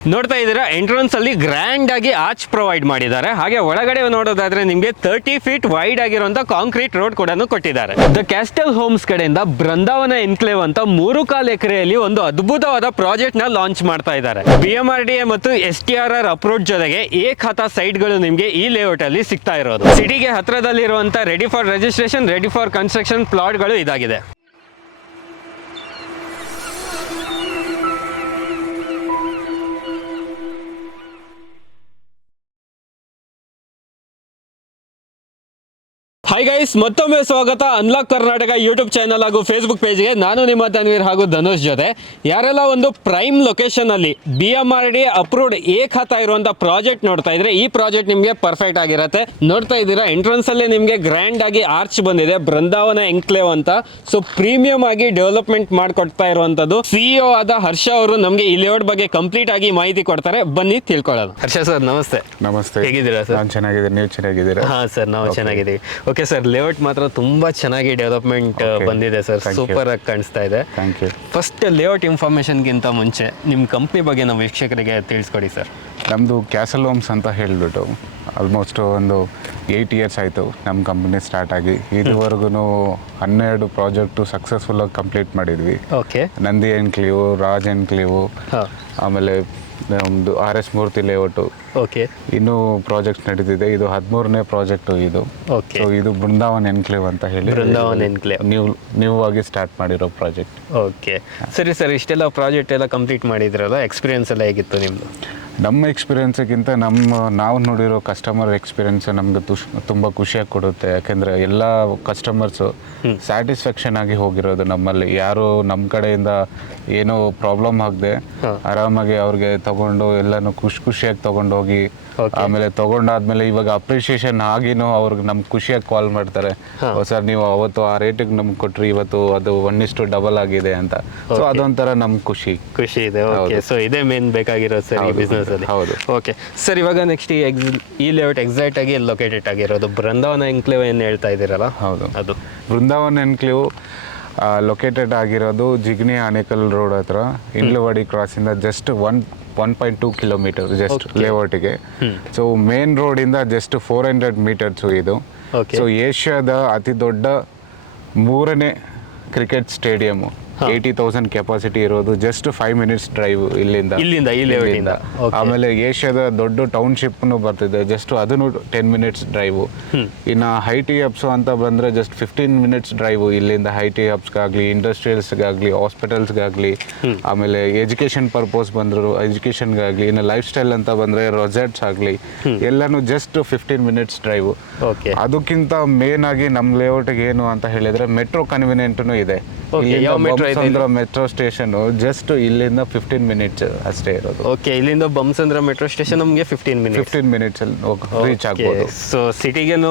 ನೋಡ್ತಾ ಇದ್ದೀರಾ ಎಂಟ್ರೆನ್ಸ್ ಅಲ್ಲಿ ಗ್ರ್ಯಾಂಡ್ ಆಗಿ ಆರ್ಚ್ ಪ್ರೊವೈಡ್ ಮಾಡಿದ್ದಾರೆ. ಹಾಗೆ ಒಳಗಡೆ ನೋಡೋದಾದ್ರೆ ನಿಮಗೆ 30 ಫೀಟ್ ವೈಡ್ ಆಗಿರುವಂತ ಕಾಂಕ್ರೀಟ್ ರೋಡ್ ಕೂಡ ಕೊಟ್ಟಿದ್ದಾರೆ. ದ ಕ್ಯಾಸ್ಟಲ್ ಹೋಮ್ಸ್ ಕಡೆಯಿಂದ ಬೃಂದಾವನ ಎನ್ಕ್ಲೇವ್ ಅಂತ 3.25 ಎಕರೆಯಲ್ಲಿ ಒಂದು ಅದ್ಭುತವಾದ ಪ್ರಾಜೆಕ್ಟ್ ನ ಲಾಂಚ್ ಮಾಡ್ತಾ ಇದ್ದಾರೆ. BMRDA ಮತ್ತು STRR ಅಪ್ರೋಚ್ ಜೊತೆಗೆ ಏಕಹತ ಸೈಟ್ ಗಳು ನಿಮಗೆ ಈ ಲೇಔಟ್ ಅಲ್ಲಿ ಸಿಗ್ತಾ ಇರೋದು. ಸಿಟಿಗೆ ಹತ್ರದಲ್ಲಿರುವಂತ ready for registration, ready for construction plot ಗಳು ಇದಾಗಿದೆ. ಹಾಯ್ ಗೈಸ್, ಮತ್ತೊಮ್ಮೆ ಸ್ವಾಗತ ಅನ್ಲಾಕ್ ಕರ್ನಾಟಕ ಯೂಟ್ಯೂಬ್ ಚಾನಲ್ ಹಾಗೂ ಫೇಸ್ಬುಕ್ ಪೇಜ್ಗೆ. ನಾನು ನಿಮ್ಮ ತನ್ವೀರ್ ಹಾಗೂ ಧನುಷ್ ಜೊತೆ. ಯಾರೆಲ್ಲ ಒಂದು ಪ್ರೈಮ್ ಲೊಕೇಶನ್ ಅಲ್ಲಿ BMRDA ಅಪ್ರೂವ್ಡ್ ಏಕಹತ ಇರುವಂತ ಪ್ರಾಜೆಕ್ಟ್ ನೋಡ್ತಾ ಇದ್ರೆ ಈ ಪ್ರಾಜೆಕ್ಟ್ ನಿಮಗೆ ಪರ್ಫೆಕ್ಟ್ ಆಗಿರುತ್ತೆ. ನೋಡ್ತಾ ಇದ್ದೀರಾ ಎಂಟ್ರೆನ್ಸ್ ಅಲ್ಲಿ ನಿಮಗೆ ಗ್ರ್ಯಾಂಡ್ ಆಗಿ ಆರ್ಚ್ ಬಂದಿದೆ, ಬೃಂದಾವನ ಎನ್ಕ್ಲೇವ್ ಅಂತ. ಸೊ ಪ್ರೀಮಿಯಂ ಆಗಿ ಡೆವಲಪ್ಮೆಂಟ್ ಮಾಡ್ಕೊಡ್ತಾ ಇರುವಂತದ್ದು CEO ಆದ ಹರ್ಷ ಅವರು ನಮಗೆ ಈ ಲೇಔಟ್ ಬಗ್ಗೆ ಕಂಪ್ಲೀಟ್ ಆಗಿ ಮಾಹಿತಿ ಕೊಡ್ತಾರೆ. ಬನ್ನಿ ತಿಳ್ಕೊಳ್ಳೋದು. ಹರ್ಷ ಸರ್ ನಮಸ್ತೆ. ನಮಸ್ತೆ, ಹೇಗಿದ್ದೀರಾ ಸರ್? ನಾನು ಚೆನ್ನಾಗಿದ್ದೀನಿ, ನೀವು ಚೆನ್ನಾಗಿದ್ದೀರಾ? ಹಾ ಸರ್, ನಾವು ಚೆನ್ನಾಗಿದ್ದೀವಿ. ಓಕೆ ಸರ್, ಲೇಔಟ್ ಮಾತ್ರ ತುಂಬಾ ಚೆನ್ನಾಗಿ ಡೆವಲಪ್ಮೆಂಟ್ ಬಂದಿದೆ ಸರ್, ಸೂಪರ್ ಆಗಿ ಕಾಣಿಸ್ತಾ ಇದೆ. Thank you. ಫಸ್ಟ್ ಲೇಔಟ್ ಇನ್ಫಾರ್ಮೇಶನ್ಗಿಂತ ಮುಂಚೆ ನಿಮ್ಮ ಕಂಪ್ನಿ ಬಗ್ಗೆ ನಮ್ಮ ವೀಕ್ಷಕರಿಗೆ ತಿಳಿಸ್ಕೊಡಿ ಸರ್. ನಮ್ಮದು ಕ್ಯಾಸಲ್ ಹೋಮ್ಸ್ ಅಂತ ಹೇಳಿಬಿಟ್ಟು ಆಲ್ಮೋಸ್ಟ್ ಒಂದು 8 ಇಯರ್ಸ್ ಆಯಿತು ನಮ್ಮ ಕಂಪ್ನಿ ಸ್ಟಾರ್ಟ್ ಆಗಿ. ಇದುವರೆಗೂ 12 ಪ್ರಾಜೆಕ್ಟು ಸಕ್ಸಸ್ಫುಲ್ಲಾಗಿ ಕಂಪ್ಲೀಟ್ ಮಾಡಿದ್ವಿ. ಓಕೆ. ನಂದಿ ಎನ್ಕ್ಲೇವು, ರಾಜ್ ಎನ್ಕ್ಲೇವು, ಆಮೇಲೆ ಒಂದು RS ಮೂರ್ತಿ ಲೇಔಟು. ಓಕೆ. ಇನ್ನೂ ಪ್ರಾಜೆಕ್ಟ್ ನಡೀತಿದೆ. ಇದು 13ನೇ ಪ್ರಾಜೆಕ್ಟು ಇದು. ಓಕೆ. ಸೊ ಇದು ಬೃಂದಾವನ್ ಎನ್ಕ್ಲೇವ್ ಅಂತ ಹೇಳಿ ಬೃಂದಾವನ್ ಎನ್ಕ್ಲೇವ್ ನೀವು ಆಗಿ ಸ್ಟಾರ್ಟ್ ಮಾಡಿರೋ ಪ್ರಾಜೆಕ್ಟ್. ಓಕೆ, ಸರಿ ಸರ್. ಇಷ್ಟೆಲ್ಲ ಪ್ರಾಜೆಕ್ಟ್ ಎಲ್ಲ ಕಂಪ್ಲೀಟ್ ಮಾಡಿದ್ರಲ್ಲ, ಎಕ್ಸ್ಪೀರಿಯನ್ಸ್ ಎಲ್ಲ ಹೇಗಿತ್ತು ನಿಮ್ಮದು? ನಮ್ಮ ಎಕ್ಸ್ಪೀರಿಯೆನ್ಸ್ಗಿಂತ ನಾವು ನೋಡಿರೋ ಕಸ್ಟಮರ್ ಎಕ್ಸ್ಪೀರಿಯೆನ್ಸ್ ನಮಗೆ ತುಂಬ ಖುಷಿಯಾಗಿ ಕೊಡುತ್ತೆ. ಯಾಕೆಂದರೆ ಎಲ್ಲ ಕಸ್ಟಮರ್ಸು ಸ್ಯಾಟಿಸ್ಫ್ಯಾಕ್ಷನ್ ಆಗಿ ಹೋಗಿರೋದು. ನಮ್ಮಲ್ಲಿ ಯಾರು ನಮ್ಮ ಕಡೆಯಿಂದ ಏನೋ ಪ್ರಾಬ್ಲಮ್ ಆಗದೆ ಆರಾಮಾಗಿ ಅವ್ರಿಗೆ ತಗೊಂಡು ಎಲ್ಲನೂ ಖುಷಿಯಾಗಿ ತೊಗೊಂಡು ಹೋಗಿ, ಆಮೇಲೆ ತೊಗೊಂಡಾದ್ಮೇಲೆ ಇವಾಗ ಅಪ್ರಿಷಿಯೇಷನ್ ಆಗಿನೂ ಅವ್ರಿಗೆ ನಮ್ಗೆ ಖುಷಿಯಾಗಿ ಕಾಲ್ ಮಾಡ್ತಾರೆ. ಸರ್ ನೀವು ಅವತ್ತು ಆ ರೇಟಿಗೆ ನಮ್ಗೆ ಕೊಟ್ರಿ, ಇವತ್ತು ಅದು 1:2 ಆಗಿದೆ ಅಂತ. ಸೊ ಅದೊಂಥರ ನಮ್ಗೆ ಖುಷಿ ಇದೆ. ಓಕೆ, ಸೊ ಇದೇ ಮೇನ್ ಬೇಕಾಗಿರೋದು ಸರ್ ಈ ಬಿಸ್ನೆಸ್ ಅಲ್ಲಿ. ಹೌದು. ಓಕೆ ಸರ್, ಇವಾಗ ನೆಕ್ಸ್ಟ್ ಈ ಲೇಔಟ್ ಎಕ್ಸಾಕ್ಟ್ ಆಗಿ ಲೊಕೇಟೆಡ್ ಆಗಿರೋದು ಬೃಂದಾವನ ಎನ್ಕ್ಲೇವ್ ಏನು ಹೇಳ್ತಾ ಇದ್ದೀರಲ್ಲ? ಹೌದು, ಅದು ಬೃಂದಾವನ್ ಎನ್ಕ್ಲೇವ್ ಲೊಕೇಟೆಡ್ ಆಗಿರೋದು ಜಿಗ್ನಿ ಆನೇಕಲ್ ರೋಡ್ ಹತ್ರ, ಇಂಡ್ಲವಾಡಿ ಕ್ರಾಸಿಂದ ಜಸ್ಟ್ 1.2 ಕಿಲೋಮೀಟರ್ ಜಸ್ಟ್ ಲೇಔಟಿಗೆ. ಸೊ ಮೇನ್ ರೋಡಿಂದ ಜಸ್ಟ್ 400 ಮೀಟರ್ಸು ಇದು. ಸೊ ಏಷ್ಯಾದ ಅತಿ ದೊಡ್ಡ 3ನೇ ಕ್ರಿಕೆಟ್ ಸ್ಟೇಡಿಯಮ್ಮು, 80,000 ಕೆಪಾಸಿಟಿ ಇರೋದು. ಜಸ್ಟ್ 5 ಮಿನಿಟ್ಸ್ ಡ್ರೈವ್ ಇಲ್ಲಿಂದ ಈ ಲೇಔಟಿಂದ. ಆಮೇಲೆ ಏಷ್ಯಾದ ದೊಡ್ಡ ಟೌನ್ಶಿಪ್ನು ಬರ್ತಿದೆ, ಜಸ್ಟ್ ಅದನ್ನು 10 ಮಿನಿಟ್ಸ್ ಡ್ರೈವು. ಇನ್ನು ಐಟಿ ಹಬ್ಸ್ ಅಂತ ಬಂದರೆ ಜಸ್ಟ್ 15 ಮಿನಿಟ್ಸ್ ಡ್ರೈವು ಇಲ್ಲಿಂದ. ಐಟಿ ಹಬ್ಸ್ಗಾಗಲಿ, ಇಂಡಸ್ಟ್ರಿಯಲ್ಸ್ಗಾಗಲಿ, ಹಾಸ್ಪಿಟಲ್ಸ್ಗಾಗಲಿ, ಆಮೇಲೆ ಎಜುಕೇಷನ್ ಪರ್ಪಸ್ ಬಂದರು ಎಜುಕೇಷನ್ಗಾಗಲಿ, ಇನ್ನು ಲೈಫ್ ಸ್ಟೈಲ್ ಅಂತ ಬಂದರೆ ರೆಸಾರ್ಟ್ಸ್ ಆಗಲಿ, ಎಲ್ಲನೂ ಜಸ್ಟ್ 15 ಮಿನಿಟ್ಸ್ ಡ್ರೈವು. ಅದಕ್ಕಿಂತ ಮೇನ್ ಆಗಿ ನಮ್ಮ ಲೇಔಟ್ಗೆ ಏನು ಅಂತ ಹೇಳಿದರೆ ಮೆಟ್ರೋ ಕನ್ವಿನಿಯೆಂಟ್ನು ಇದೆ. ಮೆಟ್ರೋ ಸ್ಟೇಷನ್ ಜಸ್ಟ್ ಇಲ್ಲಿಂದ 15 ಮಿನಿಟ್ಸ್ ಅಷ್ಟೇ ಇರೋದು. ಓಕೆ, ಇಲ್ಲಿಂದ ಬೊಮ್ಮಸಂದ್ರ ಮೆಟ್ರೋ ಸ್ಟೇಷನ್ ನಮಗೆ 15 ಮಿನಿಟ್ಸ್ ಅಲ್ಲಿ ರೀಚ್ ಆಗ್ಬೋದು. ಸೊ ಸಿಟಿಗೇನು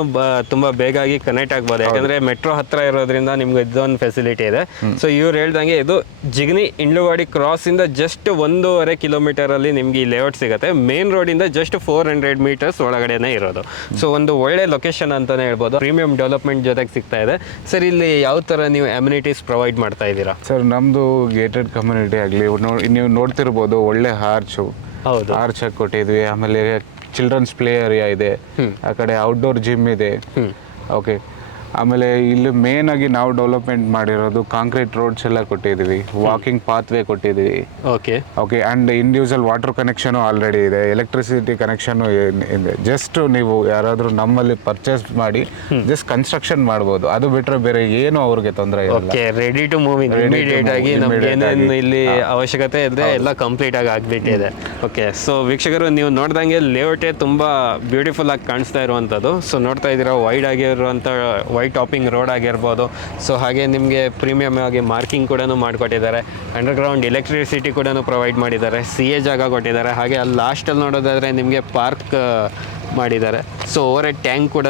ತುಂಬಾ ಬೇಗ ಆಗಿ ಕನೆಕ್ಟ್ ಆಗ್ಬೋದು, ಯಾಕಂದ್ರೆ ಮೆಟ್ರೋ ಹತ್ರ ಇರೋದ್ರಿಂದ ನಿಮ್ಗೆ ಇದೊಂದು ಫೆಸಿಲಿಟಿ ಇದೆ. ಸೊ ಇವ್ರು ಹೇಳ್ದಂಗೆ ಇದು ಜಿಗ್ನಿ ಇಂಡ್ಲವಾಡಿ ಕ್ರಾಸ್ ಇಂದ ಜಸ್ಟ್ 1.5 ಕಿಲೋಮೀಟರ್ ಅಲ್ಲಿ ನಿಮ್ಗೆ ಈ ಲೇಔಟ್ ಸಿಗುತ್ತೆ. ಮೇನ್ ರೋಡ್ ಇಂದ ಜಸ್ಟ್ 400 ಮೀಟರ್ಸ್ ಒಳಗಡೆನೆ ಇರೋದು. ಸೊ ಒಂದು ಒಳ್ಳೆ ಲೊಕೇಶನ್ ಅಂತಾನೆ ಹೇಳ್ಬೋದು. ಪ್ರೀಮಿಯಂ ಡೆವಲಪ್ಮೆಂಟ್ ಜೊತೆಗೆ ಸಿಗ್ತಾ ಇದೆ. ಸರ್, ಇಲ್ಲಿ ಯಾವ ತರ ನೀವು ಅಮ್ಯುನಿಟೀಸ್ ಪ್ರೊವೈಡ್ ಮಾಡ್ತಾ ಇದ್ದೀರಾ? ಸರ್, ನಮ್ಮದು ಗೇಟೆಡ್ ಕಮ್ಯುನಿಟಿ ಆಗಲಿ, ನೀವು ನೋಡ್ತಿರ್ಬೋದು ಒಳ್ಳೆ ಆರ್ಚ್ ಆಗಿ ಕೊಟ್ಟಿದ್ವಿ. ಆಮೇಲೆ ಚಿಲ್ಡ್ರನ್ಸ್ ಪ್ಲೇ ಏರಿಯಾ ಇದೆ, ಆ ಕಡೆ ಔಟ್ಡೋರ್ ಜಿಮ್ ಇದೆ. ಓಕೆ, ಆಮೇಲೆ ಇಲ್ಲಿ ಮೇನ್ ಆಗಿ ನಾವು ಡೆವಲಪ್ಮೆಂಟ್ ಮಾಡಿರೋದು ಕಾಂಕ್ರೀಟ್ ರೋಡ್ಸ್ ಎಲ್ಲ ಕೊಟ್ಟಿದ್ದೀವಿ, ವಾಕಿಂಗ್ ಪಾತ್ವೇ ಕೊಟ್ಟಿದ್ದೀವಿ. Okay, and individual water connection already ಇದೆ, ಎಲೆಕ್ಟ್ರಿಸಿಟಿ ಕನೆಕ್ಷನು ಇದೆ. ಜಸ್ಟ್ ನೀವು ಯಾರಾದರೂ ನಮ್ಮಲ್ಲಿ ಪರ್ಚೇಸ್ ಮಾಡಿ ಜಸ್ಟ್ ಕನ್ಸ್ಟ್ರಕ್ಷನ್ ಮಾಡ್ಬೋದು. ಅದು ಬಿಟ್ಟರೆ ಬೇರೆ ಏನು ಅವ್ರಿಗೆ ತೊಂದರೆ ಇಲ್ಲ. ರೆಡಿ ಟು ಮೂವ್ ಇಮಿಡಿಯೇಟ್ ಆಗಿ ನಮ್ಗೆ ಏನೇನು ಇಲ್ಲಿ ಅವಶ್ಯಕತೆ ಇದೆ ಎಲ್ಲ ಕಂಪ್ಲೀಟ್ ಆಗಿ ಆಗ್ಬಿಟ್ಟಿದೆ. ಓಕೆ, ಸೊ ವೀಕ್ಷಕರು ನೀವು ನೋಡ್ದಂಗೆ ಲೇಔಟೇ ತುಂಬ ಬ್ಯೂಟಿಫುಲ್ ಆಗಿ ಕಾಣಿಸ್ತಾ ಇರುವಂಥದ್ದು. ಸೊ ನೋಡ್ತಾ ಇದ್ದೀರಾ ವೈಡ್ ಆಗಿರುವಂಥ ವೈಟ್ ಟಾಪಿಂಗ್ ರೋಡ್ ಆಗಿರ್ಬೋದು. ಸೊ ಹಾಗೆ ನಿಮಗೆ ಪ್ರೀಮಿಯಮ್ ಆಗಿ ಮಾರ್ಕಿಂಗ್ ಕೂಡ ಮಾಡಿಕೊಟ್ಟಿದ್ದಾರೆ. ಅಂಡರ್ಗ್ರೌಂಡ್ ಎಲೆಕ್ಟ್ರಿಸಿಟಿ ಕೂಡ ಪ್ರೊವೈಡ್ ಮಾಡಿದ್ದಾರೆ. CA ಜಾಗ ಕೊಟ್ಟಿದ್ದಾರೆ. ಹಾಗೆ ಅಲ್ಲಿ ಲಾಸ್ಟಲ್ಲಿ ನೋಡೋದಾದರೆ ನಿಮಗೆ ಪಾರ್ಕ್ ಮಾಡಿದ್ದಾರೆ. ಸೊ ಓವರ್ ಟ್ಯಾಂಕ್ ಕೂಡ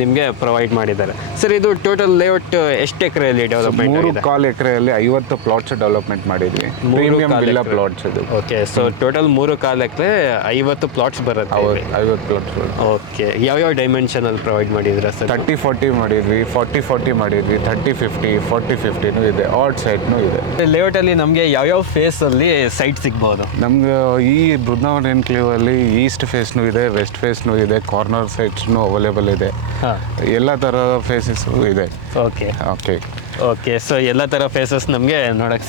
ನಿಮಗೆ ಪ್ರೊವೈಡ್ ಮಾಡಿದ್ದಾರೆ. ಸರ್ ಇದು ಟೋಟಲ್ ಲೇಔಟ್ ಎಷ್ಟು ಎಕರೆಯಲ್ಲಿ ಡೆವಲಪ್ಮೆಂಟ್ ಆಗಿದೆ? 3 ಎಕರೆಯಲ್ಲಿ 50 ಪ್ಲಾಟ್ಸ್ ಡೆವಲಪ್ಮೆಂಟ್ ಮಾಡಿದ್ವಿ. ಪ್ರೀಮಿಯಂ ವಿಲ್ಲಾ ಪ್ಲಾಟ್ಸ್ ಇದು. ಓಕೆ, ಸೊ ಟೋಟಲ್ 3.4 ಎಕರೆ 50 ಪ್ಲಾಟ್ಸ್ ಬರುತ್ತೆ. 50 ಪ್ಲಾಟ್ಸ್. ಓಕೆ, ಯಾವ್ಯಾವ ಡೈಮೆನ್ಷನ್ ಅಲ್ಲಿ ಪ್ರೊವೈಡ್ ಮಾಡಿದ್ರೆ ಸರ್? 30-40 ಮಾಡಿದ್ವಿ, 40-40 ಮಾಡಿದ್ವಿ, 30-50, 40-50 ಇದೆ, ಆಡ್ ಸೈಟ್ನು ಇದೆ. ಲೇಔಟ್ ಅಲ್ಲಿ ನಮಗೆ ಯಾವ್ಯಾವ ಫೇಸ್ ಅಲ್ಲಿ ಸೈಟ್ ಸಿಗ್ಬಹುದು? ನಮ್ಗೆ ಈ ಬೃಂದಾವನ್ ಎನ್ಕ್ಲೇವ್ ಅಲ್ಲಿ ಈಸ್ಟ್ ಫೇಸ್ನು ಇದೆ, ವೆಸ್ಟ್ ಫೇಸ್ನು ಇದೆ, ಕಾರ್ನರ್ ಸೈಟ್ಸ್ನು ಅವೈಲೇಬಲ್ ಇದೆ. ಎಲ್ಲ ಥರ ಫೇಸಸ್ ಇದೆ. ಓಕೆ ಓಕೆ ಓಕೆ, ಸೊ ಎಲ್ಲ ಥರ ಫೇಸಸ್ ನಮಗೆ ನೋಡಕ್ಕೆ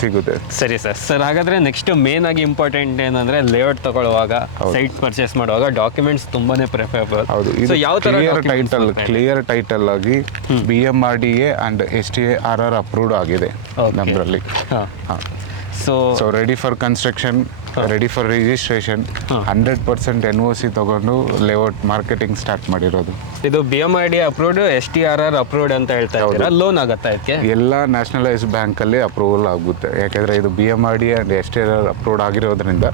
ಸಿಗುತ್ತೆ. ಸರಿ ಸರ್ ಹಾಗಾದ್ರೆ ನೆಕ್ಸ್ಟ್ ಮೇನ್ ಆಗಿ ಇಂಪಾರ್ಟೆಂಟ್ ಏನಂದ್ರೆ ಲೇಔಟ್ ತಗೊಳ್ಳುವಾಗ, ಸೈಟ್ ಪರ್ಚೇಸ್ ಮಾಡುವಾಗ ಡಾಕ್ಯುಮೆಂಟ್ಸ್ ತುಂಬಾನೇ ಪ್ರಿಫರೇಬಲ್. ಹೌದು, ಇದು ಯಾವ ತರ ಕ್ಲಿಯರ್ ಟೈಟಲ್ ಆಗಿ BMRDA ಅಂಡ್ STARR ಅಪ್ರೂವ್ಡ್ ಆಗಿದೆ ನಮ್ಮದ್ರಲ್ಲಿ. So ready for construction, ready for registration, 100% NOC ತಗೊಂಡು ಲೇಔಟ್ ಮಾರ್ಕೆಟಿಂಗ್ ಸ್ಟಾರ್ಟ್ ಮಾಡಿರೋದು. ಇದು BMRDA ಅಪ್ರೂವ್ಡ್, STRR ಅಪ್ರೂವ್ಡ್ ಅಂತ ಹೇಳ್ತಾ ಇದ್ದೀರಾ. ಲೋನ್ ಆಗುತ್ತಾ ಇದಕ್ಕೆ? ಎಲ್ಲ ನ್ಯಾಷನಲೈಸ್ ಬ್ಯಾಂಕ್ ಅಲ್ಲಿ ಅಪ್ರೂವಲ್ ಆಗುತ್ತೆ, ಯಾಕಂದ್ರೆ ಇದು BMRDA ಅಂಡ್ STRR ಅಪ್ರೂವ್ಡ್ ಆಗಿರೋದ್ರಿಂದ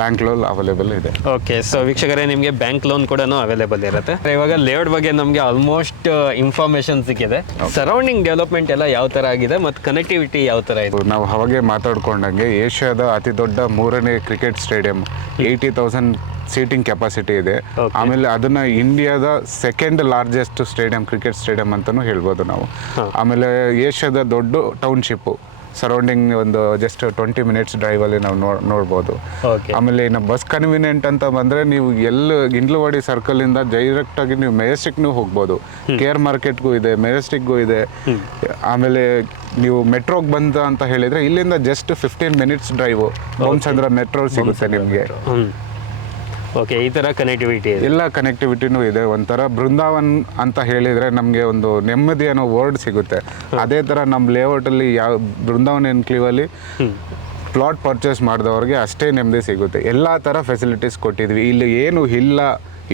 ಬ್ಯಾಂಕ್ ಲೋನ್ ಅವೈಲೇಬಲ್ ಇದೆ. ಓಕೆ, ಸೊ ವೀಕ್ಷಕರೇ ನಿಮಗೆ ಬ್ಯಾಂಕ್ ಲೋನ್ ಕೂಡ ಅವೈಲೇಬಲ್ ಇರುತ್ತೆ. ಇವಾಗ ಲೇಔಟ್ ಬಗ್ಗೆ ನಮಗೆ ಆಲ್ಮೋಸ್ಟ್ ಇನ್ಫಾರ್ಮೇಶನ್ ಸಿಕ್ಕಿದೆ. ಸರೌಂಡಿಂಗ್ ಡೆವಲಪ್ಮೆಂಟ್ ಎಲ್ಲ ಯಾವ ತರ ಆಗಿದೆ ಮತ್ತು ಕನೆಕ್ಟಿವಿಟಿ ಯಾವ ತರ ಇದೆ? ನಾವು ಅವಾಗೆ ಮಾತಾಡ್ಕೊಂಡಂಗೆ ಏಷ್ಯಾದ ಅತಿ ದೊಡ್ಡ 3ನೇ ಕ್ರಿಕೆಟ್ ಸ್ಟೇಡಿಯಂ, 80,000 ಸೀಟಿಂಗ್ ಕೆಪಾಸಿಟಿ ಇದೆ. ಆಮೇಲೆ ಅದನ್ನ ಇಂಡಿಯಾದ second largest stadium, cricket stadium ಅಂತಾನೂ ಹೇಳ್ಬೋದು ನಾವು. ಆಮೇಲೆ ಏಷ್ಯಾದ ದೊಡ್ಡ ಟೌನ್ಶಿಪ್, ಸರೌಂಡಿಂಗ್ ಒಂದು ಜಸ್ಟ್ 20 ಮಿನಿಟ್ಸ್ ಡ್ರೈವ್ ಅಲ್ಲಿ ನಾವು ನೋಡ್ಬೋದು. ಆಮೇಲೆ ಇನ್ನು ಬಸ್ ಕನ್ವೀನಿಯಂಟ್ ಅಂತ ಬಂದ್ರೆ ನೀವು ಇಂಡ್ಲವಾಡಿ ಸರ್ಕಲ್ ಇಂದ ಡೈರೆಕ್ಟ್ ಆಗಿ ನೀವು ಮೆಜೆಸ್ಟಿಕ್ನೂ ಹೋಗ್ಬೋದು. ಕೇರ್ ಮಾರ್ಕೆಟ್ಗೂ ಇದೆ, ಮೆಜೆಸ್ಟಿಕ್ಗೂ ಇದೆ. ಆಮೇಲೆ ನೀವು ಮೆಟ್ರೋಗೆ ಬಂದ ಅಂತ ಹೇಳಿದ್ರೆ ಇಲ್ಲಿಂದ just 15 minutes drive Bommasandra metro ಸಿಗುತ್ತೆ ನಿಮಗೆ. ಓಕೆ, ಈ ಥರ ಕನೆಕ್ಟಿವಿಟಿ ಇದೆ, ಎಲ್ಲ ಕನೆಕ್ಟಿವಿಟಿನೂ ಇದೆ. ಒಂಥರ ಬೃಂದಾವನ್ ಅಂತ ಹೇಳಿದರೆ ನಮಗೆ ಒಂದು ನೆಮ್ಮದಿ ಅನ್ನೋ ವರ್ಡ್ ಸಿಗುತ್ತೆ. ಅದೇ ಥರ ನಮ್ಮ ಲೇಔಟಲ್ಲಿ ಯಾವ ಬೃಂದಾವನ್ ಎನ್ಕ್ಲೇವಲ್ಲಿ ಪ್ಲಾಟ್ ಪರ್ಚೇಸ್ ಮಾಡಿದವ್ರಿಗೆ ಅಷ್ಟೇ ನೆಮ್ಮದಿ ಸಿಗುತ್ತೆ. ಎಲ್ಲ ಥರ ಫೆಸಿಲಿಟೀಸ್ ಕೊಟ್ಟಿದ್ವಿ. ಇಲ್ಲಿ ಏನು ಇಲ್ಲ,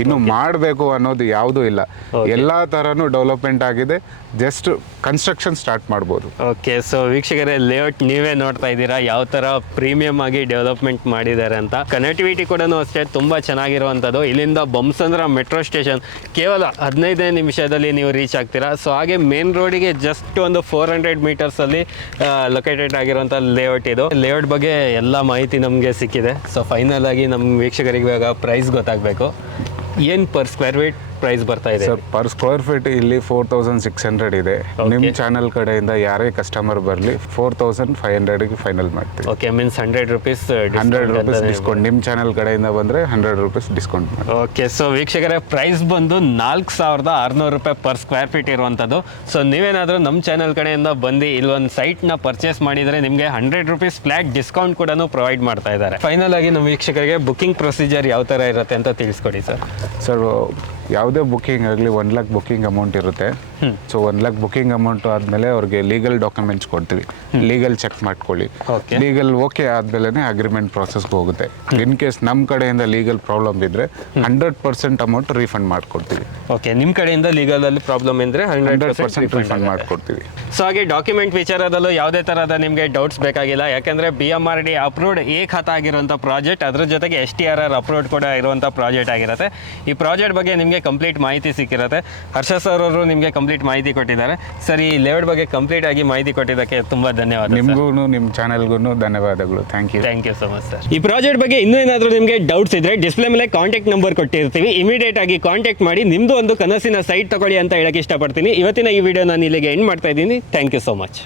ಇನ್ನು ಮಾಡಬೇಕು ಅನ್ನೋದು ಯಾವುದೂ ಇಲ್ಲ. ಎಲ್ಲ ಥರನೂ ಡೆವಲಪ್ಮೆಂಟ್ ಆಗಿದೆ, ಜಸ್ಟ್ ಕನ್ಸ್ಟ್ರಕ್ಷನ್ ಸ್ಟಾರ್ಟ್ ಮಾಡ್ಬೋದು. ಓಕೆ, ಸೊ ವೀಕ್ಷಕರೇ ಲೇಔಟ್ ನೀವೇ ನೋಡ್ತಾ ಇದ್ದೀರಾ ಯಾವ ಥರ ಪ್ರೀಮಿಯಂ ಆಗಿ ಡೆವಲಪ್ಮೆಂಟ್ ಮಾಡಿದ್ದಾರೆ ಅಂತ. ಕನೆಕ್ಟಿವಿಟಿ ಕೂಡ ಅಷ್ಟೇ ತುಂಬ ಚೆನ್ನಾಗಿರುವಂಥದ್ದು. ಇಲ್ಲಿಂದ ಬೊಮ್ಮಸಂದ್ರ ಮೆಟ್ರೋ ಸ್ಟೇಷನ್ ಕೇವಲ 15 ನಿಮಿಷದಲ್ಲಿ ನೀವು ರೀಚ್ ಆಗ್ತೀರಾ. ಸೊ ಹಾಗೆ ಮೇನ್ ರೋಡಿಗೆ ಜಸ್ಟ್ ಒಂದು 400 ಮೀಟರ್ಸಲ್ಲಿ ಲೊಕೇಟೆಡ್ ಆಗಿರುವಂಥ ಲೇಔಟ್ ಇದು. ಲೇಔಟ್ ಬಗ್ಗೆ ಎಲ್ಲ ಮಾಹಿತಿ ನಮಗೆ ಸಿಕ್ಕಿದೆ. ಸೊ ಫೈನಲ್ ಆಗಿ ನಮ್ಮ ವೀಕ್ಷಕರಿಗೆ ಇವಾಗ ಪ್ರೈಸ್ ಗೊತ್ತಾಗಬೇಕು. ಏನು ಪರ್ ಸ್ಕ್ವೇರ್ ಫೀಟ್ ಪ್ರೈಸ್ ಬರ್ತಾ ಇದೆ ಸರ್? ಪರ್ ಸ್ಕ್ವೇರ್ ಫೀಟ್ ಇಲ್ಲಿ 4,600 ಇದೆ. ನಿಮ್ಮ ಚಾನಲ್ ಕಡೆಯಿಂದ ಯಾರೇ ಕಸ್ಟಮರ್ ಬರಲಿ 4,500ಗೆ ಫೈನಲ್ ಮಾಡ್ತೀವಿ. Okay, means 100 rupees discount. ನಿಮ್ಮ ಚಾನಲ್ ಕಡೆಯಿಂದ ಬಂದರೆ 100 ರೂಪೀಸ್ ಡಿಸ್ಕೌಂಟ್ ಮಾಡಿ. ಓಕೆ, ಸೊ ವೀಕ್ಷಕರೇ ಪ್ರೈಸ್ ಬಂದು 4,600 ರೂಪಾಯಿ ಪರ್ ಸ್ಕ್ವೇರ್ ಫೀಟ್ ಇರುವಂಥದ್ದು. ಸೊ ನೀವೇನಾದರೂ ನಮ್ಮ ಚಾನಲ್ ಕಡೆಯಿಂದ ಬಂದು ಇಲ್ಲೊಂದು ಸೈಟ್ನ ಪರ್ಚೇಸ್ ಮಾಡಿದರೆ ನಿಮಗೆ 100 ರೂಪೀಸ್ ಫ್ಲಾಟ್ ಡಿಸ್ಕೌಂಟ್ ಕೂಡ ಪ್ರೊವೈಡ್ ಮಾಡ್ತಾ ಇದ್ದಾರೆ. ಫೈನಲ್ ಆಗಿ ನಮ್ಮ ವೀಕ್ಷಕರಿಗೆ ಬುಕಿಂಗ್ ಪ್ರೊಸೀಜರ್ ಯಾವ ಥರ ಇರುತ್ತೆ ಅಂತ ತಿಳಿಸ್ಕೊಡಿ ಸರ್. ಸರ್, ಯಾವುದೇ ಬುಕ್ಕಿಂಗ್ ಆಗಲಿ 1 lakh ಬುಕ್ಕಿಂಗ್ ಅಮೌಂಟ್ ಇರುತ್ತೆ. ಸೊ 1 lakh ಬುಕ್ಕಿಂಗ್ ಅಮೌಂಟ್ ಆದಮೇಲೆ ಅವ್ರಿಗೆ ಲೀಗಲ್ ಡಾಕ್ಯುಮೆಂಟ್ಸ್ ಕೊಡ್ತೀವಿ. ಲೀಗಲ್ ಚೆಕ್ ಮಾಡ್ಕೊಳ್ಳಿ. ಲೀಗಲ್ ಓಕೆ ಆದಮೇಲೆ ಅಗ್ರಿಮೆಂಟ್ ಪ್ರಾಸೆಸ್ಗೆ ಹೋಗುತ್ತೆ. ಇನ್ ಕೇಸ್ ನಮ್ಮ ಕಡೆಯಿಂದ ಲೀಗಲ್ ಪ್ರಾಬ್ಲಮ್ ಇದ್ದರೆ 100% ಅಮೌಂಟ್ ರೀಫಂಡ್ ಮಾಡ್ಕೊಡ್ತೀವಿ. ಓಕೆ, ನಿಮ್ಮ ಕಡೆಯಿಂದ ಲೀಗಲಲ್ಲಿ ಪ್ರಾಬ್ಲಮ್ ಇದ್ದರೆ 100% ರೀಫಂಡ್ ಮಾಡ್ಕೊಡ್ತೀವಿ. ಸೊ ಹಾಗೆ ಡಾಕ್ಯುಮೆಂಟ್ ವಿಚಾರದಲ್ಲೂ ಯಾವುದೇ ಥರದ ನಿಮಗೆ ಡೌಟ್ಸ್ ಬೇಕಾಗಿಲ್ಲ. ಯಾಕೆಂದರೆ BMRDA ಅಪ್ರೂವ್ಡ್ ಎ ಖಾತಾ ಆಗಿರುವಂಥ ಪ್ರಾಜೆಕ್ಟ್, ಅದ್ರ ಜೊತೆಗೆ STRR ಅಪ್ರೂವ್ಡ್ ಕೂಡ ಇರುವಂಥ ಪ್ರಾಜೆಕ್ಟ್ ಆಗಿರುತ್ತೆ. ಈ ಪ್ರಾಜೆಕ್ಟ್ ಬಗ್ಗೆ ನಿಮಗೆ ಕಂಪ್ಲೀಟ್ ಮಾಹಿತಿ ಸಿಕ್ಕಿರುತ್ತೆ. ಹರ್ಷ ಸರ್ ಅವರು ನಿಮಗೆ ಕಂಪ್ಲೀಟ್ ಮಾಹಿತಿ ಕೊಟ್ಟಿದ್ದಾರೆ. ಸರ್, ಈ ಲೇಔಟ್ ಬಗ್ಗೆ ಕಂಪ್ಲೀಟ್ ಆಗಿ ಮಾಹಿತಿ ಕೊಟ್ಟಿದ್ದಕ್ಕೆ ತುಂಬ ಧನ್ಯವಾದ. ನಿಮಗೂ ನಿಮ್ಮ ಚಾನಲ್ಗೂ ಧನ್ಯವಾದಗಳು. Thank you so much sir. ಈ ಪ್ರಾಜೆಕ್ಟ್ ಬಗ್ಗೆ ಇನ್ನೂ ಏನಾದರೂ ನಿಮಗೆ ಡೌಟ್ಸ್ ಇದ್ದರೆ ಡಿಸ್ಪ್ಲೇ ಮೇಲೆ ಕಾಂಟ್ಯಾಕ್ಟ್ ನಂಬರ್ ಕೊಟ್ಟಿರ್ತೀವಿ. ಇಮಿಡಿಯೇಟ್ ಆಗಿ ಕಾಂಟ್ಯಾಕ್ಟ್ ಮಾಡಿ ನಿಮ್ಮದು ಒಂದು ಕನಸಿನ ಸೈಟ್ ತಗೊಳ್ಳಿ ಅಂತ ಹೇಳಕ್ಕೆ ಇಷ್ಟಪಡ್ತೀನಿ. ಇವತ್ತಿನ ಈ ವಿಡಿಯೋ ನಾನು ಇಲ್ಲಿಗೆ ಎಂಡ್ ಮಾಡ್ತಾ ಇದ್ದೀನಿ. Thank you so much.